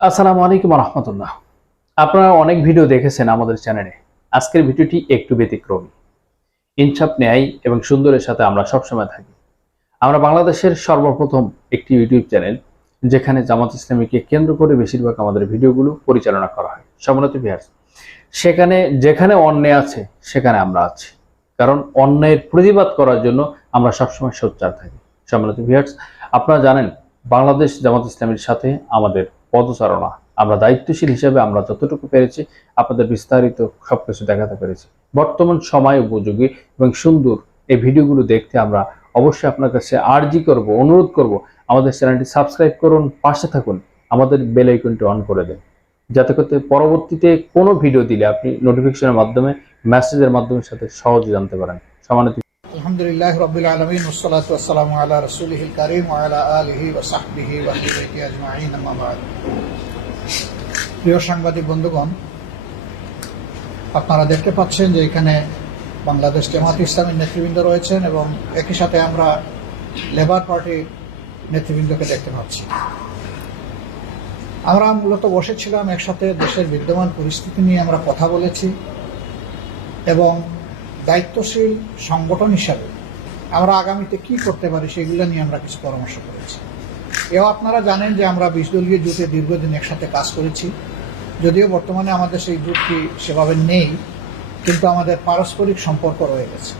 আসসালামু আলাইকুম রহমতুল্লাহ। আপনারা অনেক ভিডিও দেখেছেন আমাদের চ্যানেলে। আজকের ভিডিওটি একটু ব্যতিক্রমী। ইনসাফ, ন্যায় এবং সুন্দরের সাথে আমরা সবসময় থাকি। আমরা বাংলাদেশের সর্বপ্রথম একটি ইউটিউব চ্যানেল, যেখানে জামাত ইসলামীকে কেন্দ্র করে বেশিরভাগ আমাদের ভিডিওগুলো পরিচালনা করা হয়। সমনত বিহার সেখানে যেখানে অন্যায় আছে, সেখানে আমরা আছি। কারণ অন্যায়ের প্রতিবাদ করার জন্য আমরা সবসময় সোচ্চার থাকি। সম্মানিত ভিয়ার্স আপনারা জানেন, বাংলাদেশ জামাত ইসলামীর সাথে আমাদের পদচারণা। আমরা দায়িত্বশীল হিসেবে আমরা যতটুকু পেরেছি, আপনাদের বিস্তারিত সবকিছু দেখাতে পেরেছি। বর্তমান সময় উপযোগী এবং সুন্দর এই ভিডিওগুলো দেখতে আমরা অবশ্যই আপনার কাছে আর্জি করব, অনুরোধ করব। আমাদের চ্যানেলটি সাবস্ক্রাইব করুন, পাশে থাকুন, আমাদের বেল আইকনটি অন করে দেন। যাতে করতে পরবর্তীতে কোনো ভিডিও দিলে আপনি নোটিফিকেশনের মাধ্যমে মেসেজের মাধ্যমে সাথে সহজে জানতে পারেন। সমানিত প্রিয় সাংবাদিক বন্ধুগণ, আপনারা দেখতে পাচ্ছেন যে এখানে বাংলাদেশ জামাত ইসলামের নেতৃবৃন্দ রয়েছেন এবং একই সাথে আমরা লেবার পার্টি নেতৃবৃন্দকে দেখতে পাচ্ছি। আমরা মূলত বসেছিলাম একসাথে দেশের বিদ্যমান পরিস্থিতি নিয়ে আমরা কথা বলেছি এবং দায়িত্বশীল সংগঠন হিসাবে আমরা আগামীতে কি করতে পারি সেগুলো নিয়ে আমরা কিছু পরামর্শ করেছি। এও আপনারা জানেন যে আমরা বিশ দলীয় জোটে দীর্ঘদিন একসাথে কাজ করেছি। যদিও বর্তমানে আমাদের সেই জোটটি সেভাবে নেই, কিন্তু আমাদের পারস্পরিক সম্পর্ক রয়ে গেছে।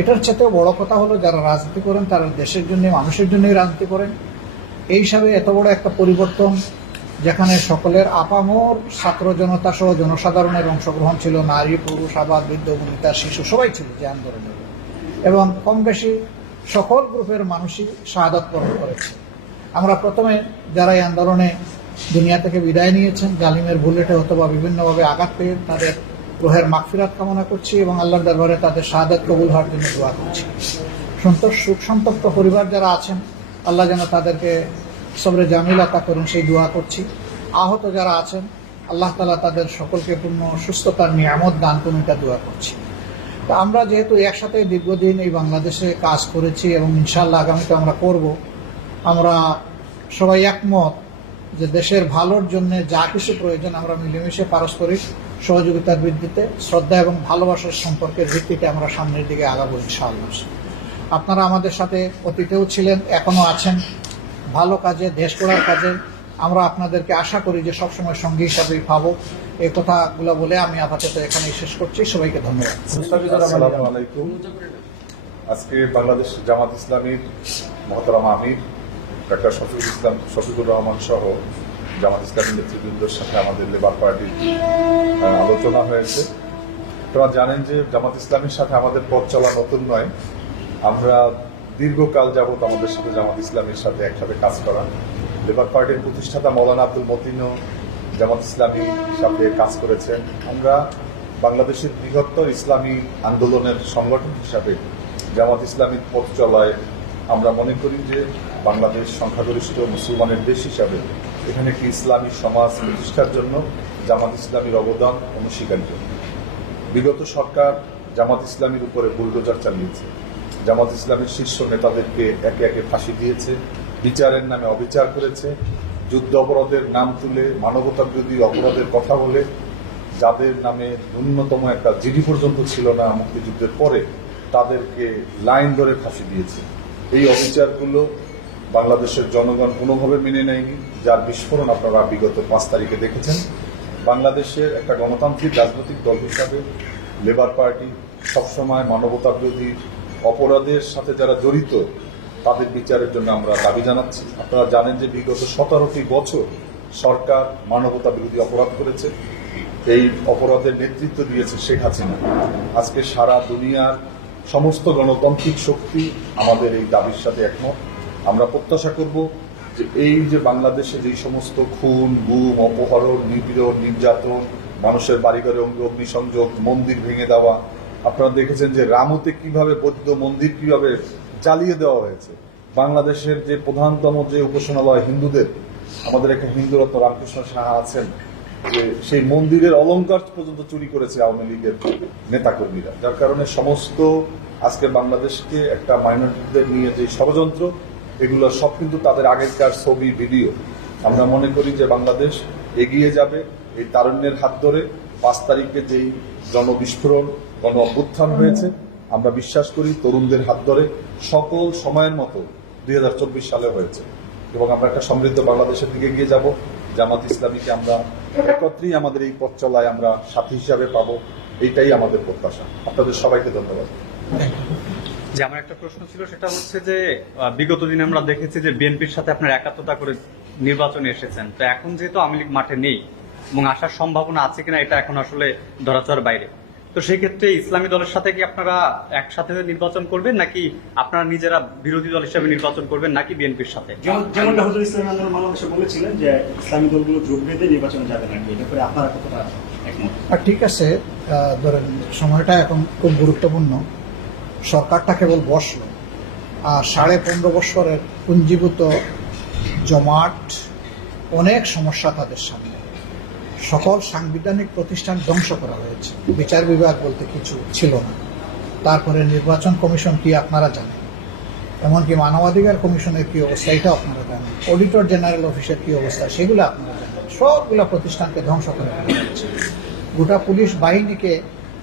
এটার চেয়েও বড় কথা হলো যারা রাজনীতি করেন তারা দেশের জন্য, মানুষের জন্যই রাজনীতি করেন। এই হিসাবে এত বড় একটা পরিবর্তন যেখানে সকলের আপামর ছাত্র জনতা সহ জনসাধারণের অংশগ্রহণ ছিল, নারী, পুরুষ, আবাদ, বৃদ্ধ বনিতা শিশু, সবাই ছিল যে আন্দোলনে। এবং কম বেশি সকল গ্রুপের মানুষই শাহাদত বরণ করেছে। আমরা প্রথমে যারা এই আন্দোলনে দুনিয়া থেকে বিদায় নিয়েছেন, জালিমের বুলেটে অথবা বিভিন্নভাবে আঘাত পেয়ে তাদের গ্রহের মাগফিরাত কামনা করছি এবং আল্লাহর দরবারে তাদের শাহাদত কবুল হওয়ার জন্য দোয়া করছি। সন্তোষ, সুখ, সন্তপ্ত পরিবার যারা আছেন, আল্লাহ যেন তাদেরকে সবরে জামিল আতা করুন, সেই দোয়া করছি। আহত যারা আছেন, আল্লাহ তালা তাদের সকলকে পূর্ণ সুস্থতার নিয়ামত দান করুন, এটা দোয়া করছি। তা আমরা যেহেতু একসাথে দীর্ঘদিন এই বাংলাদেশে কাজ করেছি এবং ইনশাল্লাহ আগামীতে আমরা করব, আমরা সবাই একমত যে দেশের ভালোর জন্য যা কিছু প্রয়োজন আমরা মিলেমিশে পারস্পরিক সহযোগিতার ভিত্তিতে, শ্রদ্ধা এবং ভালোবাসার সম্পর্কের ভিত্তিতে আমরা সামনের দিকে আগাবো ইনশাআল্লাহ। আপনারা আমাদের সাথে অতীতেও ছিলেন, এখনও আছেন। ভালো কাজে দেশ করার কাজে আমরা আপনাদেরকে আশা করি যে সবসময় সঙ্গী হিসাবেই পাবো। এই কথাগুলো বলে আমি আপাতত এখানেই শেষ করছি। সবাইকে ধন্যবাদ। আজকে বাংলাদেশ জামাত ইসলামীর মহতারাম আমির ডাক্তার শফিকুল ইসলাম শফিকুর রহমান সহ জামাত ইসলামী নেতৃবৃন্দের সাথে আমাদের লেবার পার্টির আলোচনা হয়েছে। আপনারা জানেন যে জামাত ইসলামের সাথে আমাদের পথ চলা নতুন নয়। আমরা দীর্ঘকাল যাবত আমাদের সাথে জামাত ইসলামের সাথে একসাথে কাজ করা। লেবার পার্টির প্রতিষ্ঠাতা মৌলানা আব্দুল মতিনও জামাত ইসলামীর সাথে কাজ করেছেন। আমরা বাংলাদেশের বৃহত্তর ইসলামী আন্দোলনের সংগঠন হিসাবে জামাত ইসলামীর পথ চলায় আমরা মনে করি যে বাংলাদেশ সংখ্যাগরিষ্ঠ মুসলমানের দেশ হিসাবে এখানে একটি ইসলামী সমাজ প্রতিষ্ঠার জন্য জামাত ইসলামীর অবদান অনস্বীকার্য। বিগত সরকার জামাত ইসলামীর উপরে বুলডোজার চালিয়েছে। জামাত ইসলামের শীর্ষ নেতাদেরকে একে একে ফাঁসি দিয়েছে, বিচারের নামে অবিচার করেছে, যুদ্ধ অপরাধের নাম তুলে মানবতা বিরোধী অপরাধের কথা বলে, যাদের নামে ন্যূনতম একটা জিডি পর্যন্ত ছিল না মুক্তিযুদ্ধের পরে, তাদেরকে লাইন ধরে ফাঁসি দিয়েছে। এই অবিচারগুলো বাংলাদেশের জনগণ কোনোভাবে মেনে নেয়নি, যার বিস্ফোরণ আপনারা বিগত পাঁচ তারিখে দেখেছেন। বাংলাদেশের একটা গণতান্ত্রিক রাজনৈতিক দল হিসাবে লেবার পার্টি সবসময় মানবতা বিরোধী অপরাধের সাথে যারা জড়িত, তাদের বিচারের জন্য আমরা দাবি জানাচ্ছি। আপনারা জানেন যে বিগত সতেরোটি বছর সরকার মানবতা বিরোধী অপরাধ করেছে। এই অপরাধের নেতৃত্ব দিয়েছে শেখ হাসিনা। আজকে সারা দুনিয়ার সমস্ত গণতান্ত্রিক শক্তি আমাদের এই দাবির সাথে একমত। আমরা প্রত্যাশা করব যে এই যে বাংলাদেশে যেই সমস্ত খুন, গুম, অপহরণ, নিপীড়ন, নির্যাতন, মানুষের বাড়িঘরে অগ্নি- অগ্নিসংযোগ, মন্দির ভেঙে দেওয়া আপনারা দেখেছেন যে রামতে কীভাবে বৌদ্ধ মন্দির কীভাবে জ্বালিয়ে দেওয়া হয়েছে। বাংলাদেশের যে প্রধানতম যে উপাসনালয় হিন্দুদের, আমাদের একটা হিন্দু রত্ন রামকৃষ্ণ সাহা আছেন, যে সেই মন্দিরের অলঙ্কার পর্যন্ত চুরি করেছে আওয়ামী লীগের নেতাকর্মীরা। যার কারণে সমস্ত আজকে বাংলাদেশকে একটা মাইনরিটিদের নিয়ে যে ষড়যন্ত্র, এগুলো সব কিন্তু তাদের আগেরকার ছবি, ভিডিও। আমরা মনে করি যে বাংলাদেশ এগিয়ে যাবে এই তারুণ্যের হাত ধরে। পাঁচ তারিখে যেই জনবিস্ফোরণ গণ অভ্যুত্থান হয়েছে। আমরা বিশ্বাস করি তরুণদের হাত ধরে সকল সময়ের মতো দুই হাজার চব্বিশ সালে হয়েছে। এবং আমরা একটা সমৃদ্ধ বাংলাদেশের দিকে এগিয়ে যাব। জামাত ইসলামীকে আমরা একত্রেই আমাদের এই পথ চলায় আমরা সাথী হিসাবে পাবো। এইটাই আমাদের প্রত্যাশা। আপনাদের সবাইকে ধন্যবাদ। যে আমার একটা প্রশ্ন ছিল, সেটা হচ্ছে যে বিগত দিনে আমরা দেখেছি যে বিএনপির সাথে আপনার একাত্মতা করে নির্বাচনে এসেছেন। তো এখন যেহেতু আওয়ামী লীগ মাঠে নেই এবং আসার সম্ভাবনা আছে কিনা, এটা এখন আসলে ধরাচোয়ার বাইরে। তো সেই ক্ষেত্রে ইসলামী দলের সাথে কি আপনারা একসাথে নির্বাচন করবেন নাকি আপনারা নিজেরা বিরোধী দল হিসেবে নির্বাচন করবেন নাকি বিএনপির সাথে? যেমন যেমনটা হজরত ইসলাম আন্দোলন বাংলাদেশে বলেছিলেন যে ইসলামী দলগুলো যোগ বেঁধে নির্বাচনে যাবে নাকি এটা করে আপনারা কতটা ঠিক আছে আহ, ধরেন সময়টা এখন খুব গুরুত্বপূর্ণ। সরকারটা কেবল বসল। আর সাড়ে পনেরো বছরের পুঞ্জীভূত জমাট অনেক সমস্যা তাদের সামনে। সকল সাংবিধানিক প্রতিষ্ঠান ধ্বংস করা হয়েছে। বিচার বিভাগ বলতে কিছু ছিল না। তারপরে নির্বাচন কমিশন কি আপনারা জানেন? এমনকি মানবাধিকার কমিশনের কি অবস্থা এটা আপনারা জানেন? অডিটর জেনারেল অফিসের কি অবস্থা সেগুলো আপনারা জানেন? সবগুলো প্রতিষ্ঠানকে ধ্বংস করা হয়েছে। গোটা পুলিশ বাহিনীকে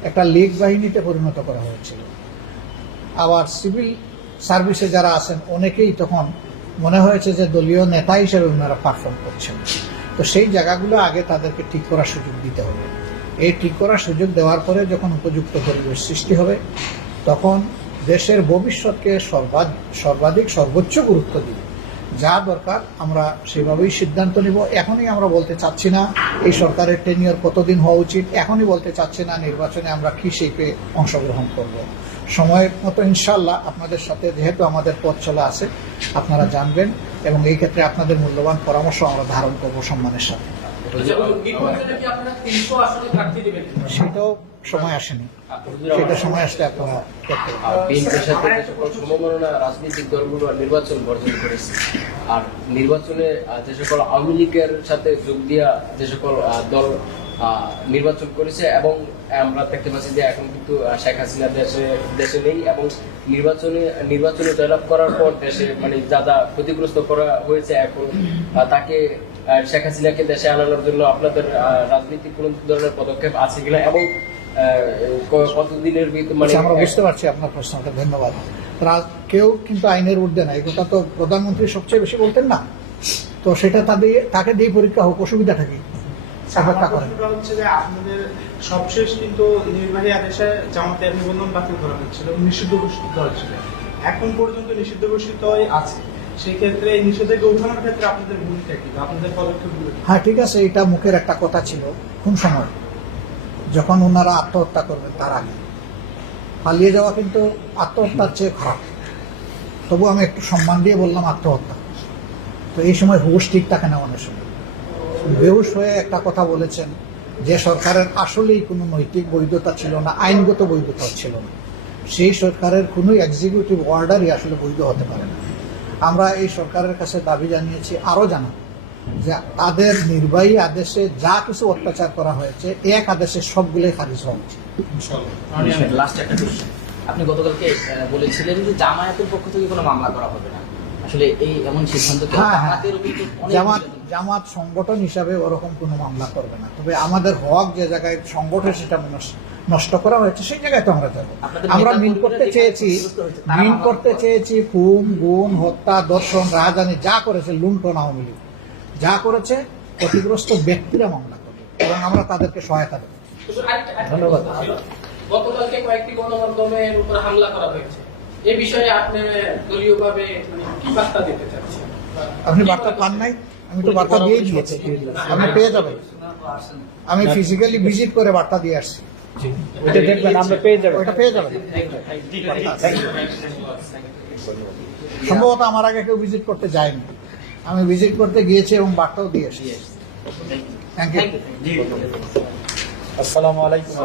একটা লীগ বাহিনীতে পরিণত করা হয়েছিল আবার সিভিল সার্ভিসে যারা আছেন, অনেকেই তখন মনে হয়েছে যে দলীয় নেতা হিসেবে ওনারা পারফর্ম করছেন। তো সেই জায়গাগুলো আগে তাদেরকে ঠিক করার সুযোগ দিতে হবে। এই ঠিক করার সুযোগ দেওয়ার পরে যখন উপযুক্ত পরিবেশ সৃষ্টি হবে, তখন দেশের ভবিষ্যৎকে সর্বাধিক সর্বোচ্চ গুরুত্ব দিব। যা দরকার আমরা সেভাবেই সিদ্ধান্ত নিব। এখনই আমরা বলতে চাচ্ছি না, এই সরকারের টেনিয়র কতদিন হওয়া উচিত? এখনই বলতে চাচ্ছি না নির্বাচনে আমরা কি শেপে অংশগ্রহণ করব। সময় মতো ইনশাল্লাহ আপনাদের সাথে, যেহেতু আমাদের পথ চলা আছে, আপনারা জানবেন। এবং এই ক্ষেত্রে আপনাদের মূল্যবান পরামর্শ আমরা ধারণ করব সম্মানের সাথে। সেটাও সময় আসেনি। সেটা সময় আসলে আপনারা রাজনৈতিক দলগুলো নির্বাচন বর্জন করেছে। আর নির্বাচনে যে সকল আওয়ামী লীগের সাথে যোগ দিয়া যে সকল দল নির্বাচন করেছে এবং আমরা দেখতে পাচ্ছি যে এখন কিন্তু শেখ হাসিনা দেশে দেশে নেই এবং নির্বাচনে নির্বাচনে জয়লাভ করার পর দেশে মানে যা যা ক্ষতিগ্রস্ত করা হয়েছে এখন তাকে শেখ হাসিনাকে দেশে আনানোর জন্য আপনাদের আহ, রাজনৈতিক কোন ধরনের পদক্ষেপ আছে কিনা এবং কতদিনের মানে আচ্ছা, আমরা বুঝতে পারছি আপনার প্রশ্নটা ধন্যবাদ। কেউ কিন্তু আইনের ঊর্ধ্বে না কথা তো প্রধানমন্ত্রী সবচেয়ে বেশি বলতেন না। তো সেটা তাদের তাকে দিয়ে পরীক্ষা হোক অসুবিধাটা কি? আমার করেন হচ্ছে যে আপনাদের সবশেষ কিন্তু নির্বাহী আদেশে জামাতের নিবন্ধন বাতিল করা হচ্ছিল নিষিদ্ধ ঘোষিত করা হচ্ছিল এখন পর্যন্ত নিষিদ্ধ ঘোষিত আছে। সেই ক্ষেত্রে এই নিষেধাজ্ঞা উঠানোর ক্ষেত্রে আপনাদের ভূমিকা কি আপনাদের পদক্ষেপগুলো হ্যাঁ ঠিক আছে এটা মুখের একটা কথা ছিল। কোন সময়? যখন ওনারা আত্মহত্যা করবেন তার আগে। পালিয়ে যাওয়া কিন্তু আত্মহত্যার চেয়ে খারাপ। তবু আমি একটু সম্মান দিয়ে বললাম আত্মহত্যা। তো এই সময় হুশ ঠিক থাকে না অনেক সময় বেহুশ হয়ে একটা কথা বলেছেন যে সরকারের আসলেই কোনো নৈতিক বৈধতা ছিল না আইনগত বৈধতা ছিল না। সেই সরকারের কোনো এক্সিকিউটিভ অর্ডারই আসলে বৈধ হতে পারে না। আমরা এই সরকারের কাছে দাবি জানিয়েছি আরও জানা যে তাদের নির্বাহী আদেশে যা কিছু অত্যাচার করা হয়েছে এক আদেশে সবগুলোই খারিজ হওয়া উচিত। লাস্ট আপনি গতকালকে বলেছিলেন যে জামায়াতের পক্ষ থেকে কোনো মামলা করা হবে না। আসলে এই এমন সিদ্ধান্ত হ্যাঁ, হ্যাঁ। জামাত জামাত সংগঠন হিসাবে ওরকম কোনো মামলা করবে না। তবে আমাদের হক যে জায়গায় সংগঠন সেটা নষ্ট- নষ্ট করা হয়েছে সেই জায়গায় তো আমরা যাব। আমরা মিল করতে চেয়েছি মিল করতে চেয়েছি খুন গুণ হত্যা দর্শন রাজধানী যা করেছে লুণ্ঠন আওয়ামী লীগ। যা করেছে ক্ষতিগ্রস্ত ব্যক্তিরা মামলা করবে এবং আমরা তাদেরকে সহায়তা দেবো। ধন্যবাদ। গতকালকে কয়েকটি গণমাধ্যমের উপর হামলা করা হয়েছে। এই বিষয়ে আপনি দলীয়ভাবে মানে কি বার্তা দিতে চাচ্ছেন? আপনি বার্তা পান নাই? আমি তো বার্তা দিয়েই দিয়েছি। আপনি পেয়ে যাবেন। আমি ফিজিক্যালি ভিজিট করে বার্তা দিয়ে আসছি। ওইটা দেখবেন আমরা পেয়ে যাব ওইটা পেয়ে যাবেন। সম্ভবত আমার আগে কেউ ভিজিট করতে যায়নি। আমি ভিজিট করতে গিয়েছি এবং বার্তাও দিয়ে এসেছি থ্যাংক ইউ. আসসালামু আলাইকুম।